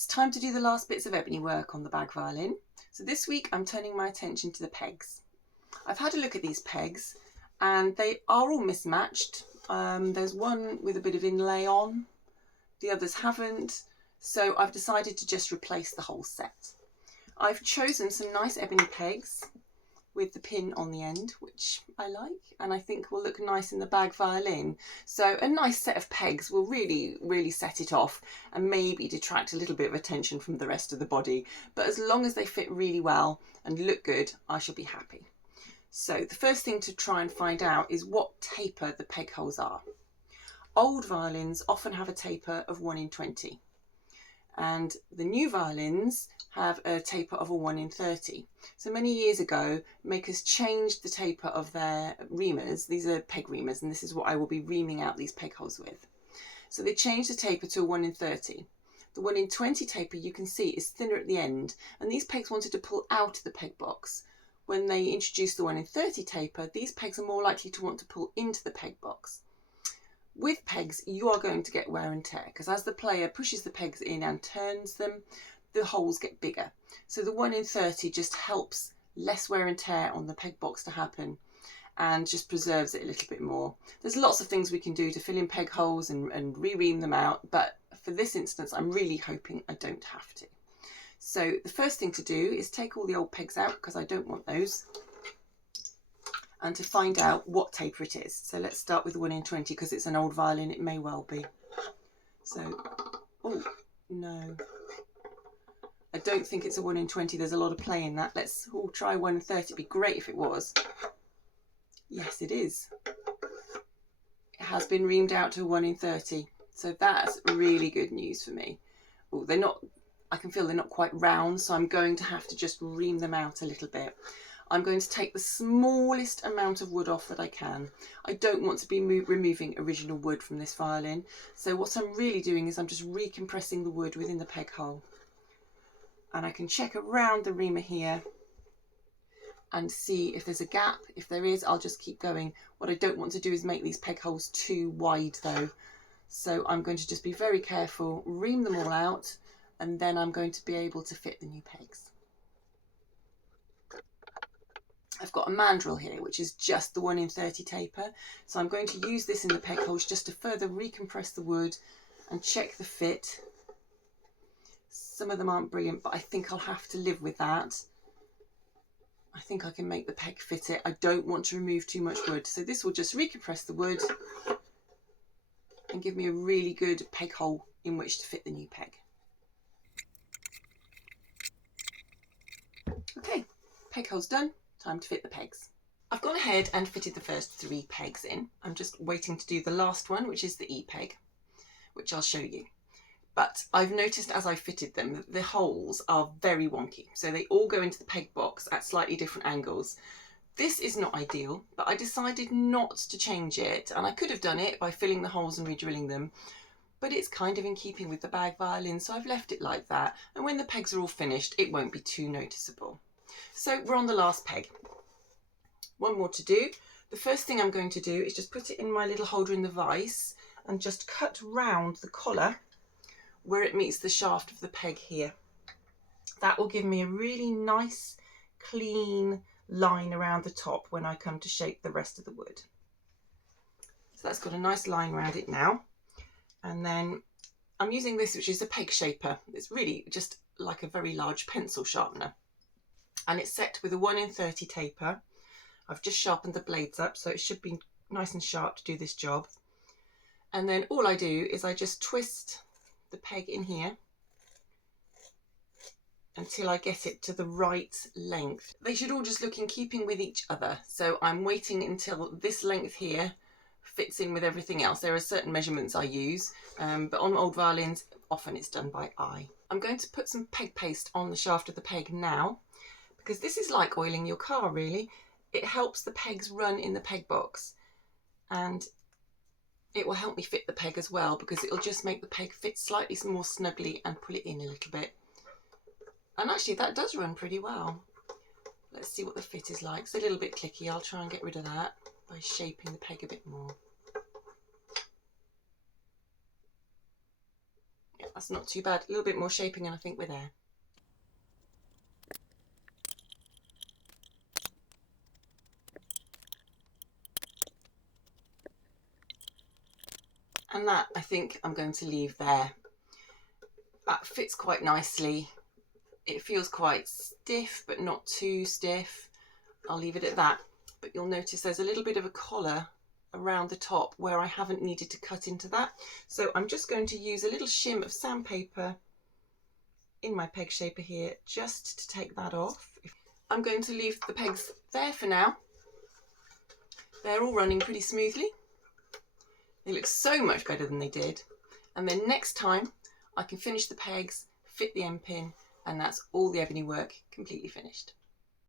It's time to do the last bits of ebony work on the bag violin. So this week I'm turning my attention to the pegs. I've had a look at these pegs and they are all mismatched. There's one with a bit of inlay on, the others haven't, so I've decided to just replace the whole set. I've chosen some nice ebony pegs with the pin on the end, which I like and I think will look nice in the bag violin. So a nice set of pegs will really set it off and maybe detract a little bit of attention from the rest of the body, but as long as they fit really well and look good, I shall be happy. So the first thing to try and find out is what taper the peg holes are. Old violins often have a taper of 1 in 20 and the new violins have a taper of a 1 in 30. So many years ago, makers changed the taper of their reamers. These are peg reamers, and this is what I will be reaming out these peg holes with. So they changed the taper to a 1 in 30. The 1 in 20 taper, you can see, is thinner at the end, and these pegs wanted to pull out of the peg box. When they introduced the 1 in 30 taper, these pegs are more likely to want to pull into the peg box. With pegs, you are going to get wear and tear, because as the player pushes the pegs in and turns them, the holes get bigger. So the 1 in 30 just helps less wear and tear on the peg box to happen and just preserves it a little bit more. There's lots of things we can do to fill in peg holes and re-ream them out, but for this instance, I'm really hoping I don't have to. So the first thing to do is take all the old pegs out, because I don't want those, and to find out what taper it is. So let's start with the 1 in 20, because it's an old violin, it may well be. So, oh no, I don't think it's a 1 in 20, there's a lot of play in that. Let's try 1 in 30, it'd be great if it was. Yes, it is. It has been reamed out to a 1 in 30, so that's really good news for me. Oh, they're not, I can feel they're not quite round, so I'm going to have to just ream them out a little bit. I'm going to take the smallest amount of wood off that I can. I don't want to be removing original wood from this violin, so what I'm really doing is I'm just recompressing the wood within the peg hole. And I can check around the reamer here and see if there's a gap. If there is, I'll just keep going. What I don't want to do is make these peg holes too wide though. So I'm going to just be very careful, ream them all out, and then I'm going to be able to fit the new pegs. I've got a mandrel here, which is just the 1 in 30 taper. So I'm going to use this in the peg holes just to further recompress the wood and check the fit. Some of them aren't brilliant, but I think I'll have to live with that. I think I can make the peg fit it. I don't want to remove too much wood. So this will just recompress the wood and give me a really good peg hole in which to fit the new peg. Okay, peg hole's done. Time to fit the pegs. I've gone ahead and fitted the first 3 pegs in. I'm just waiting to do the last one, which is the E peg, which I'll show you. But I've noticed as I fitted them that the holes are very wonky. So they all go into the peg box at slightly different angles. This is not ideal, but I decided not to change it. And I could have done it by filling the holes and re-drilling them, but it's kind of in keeping with the bag violin, so I've left it like that. And when the pegs are all finished, it won't be too noticeable. So we're on the last peg. One more to do. The first thing I'm going to do is just put it in my little holder in the vise and just cut round the collar where it meets the shaft of the peg here. That will give me a really nice, clean line around the top when I come to shape the rest of the wood. So that's got a nice line around it now. And then I'm using this, which is a peg shaper. It's really just like a very large pencil sharpener. And it's set with a 1 in 30 taper. I've just sharpened the blades up, so it should be nice and sharp to do this job. And then all I do is I just twist the peg in here until I get it to the right length. They should all just look in keeping with each other. So I'm waiting until this length here fits in with everything else. There are certain measurements I use, but on old violins, often it's done by eye. I'm going to put some peg paste on the shaft of the peg now, because this is like oiling your car really. It helps the pegs run in the peg box, and it will help me fit the peg as well, because it'll just make the peg fit slightly more snugly and pull it in a little bit. And actually that does run pretty well. Let's see what the fit is like. It's a little bit clicky. I'll try and get rid of that by shaping the peg a bit more. Yeah, That's not too bad. A little bit more shaping and I think we're there. And that I think I'm going to leave there. That fits quite nicely. It feels quite stiff, but not too stiff. I'll leave it at that. But you'll notice there's a little bit of a collar around the top where I haven't needed to cut into that. So I'm just going to use a little shim of sandpaper in my peg shaper here just to take that off. I'm going to leave the pegs there for now. They're all running pretty smoothly. They look so much better than they did. And then next time I can finish the pegs, fit the end pin, and that's all the ebony work completely finished.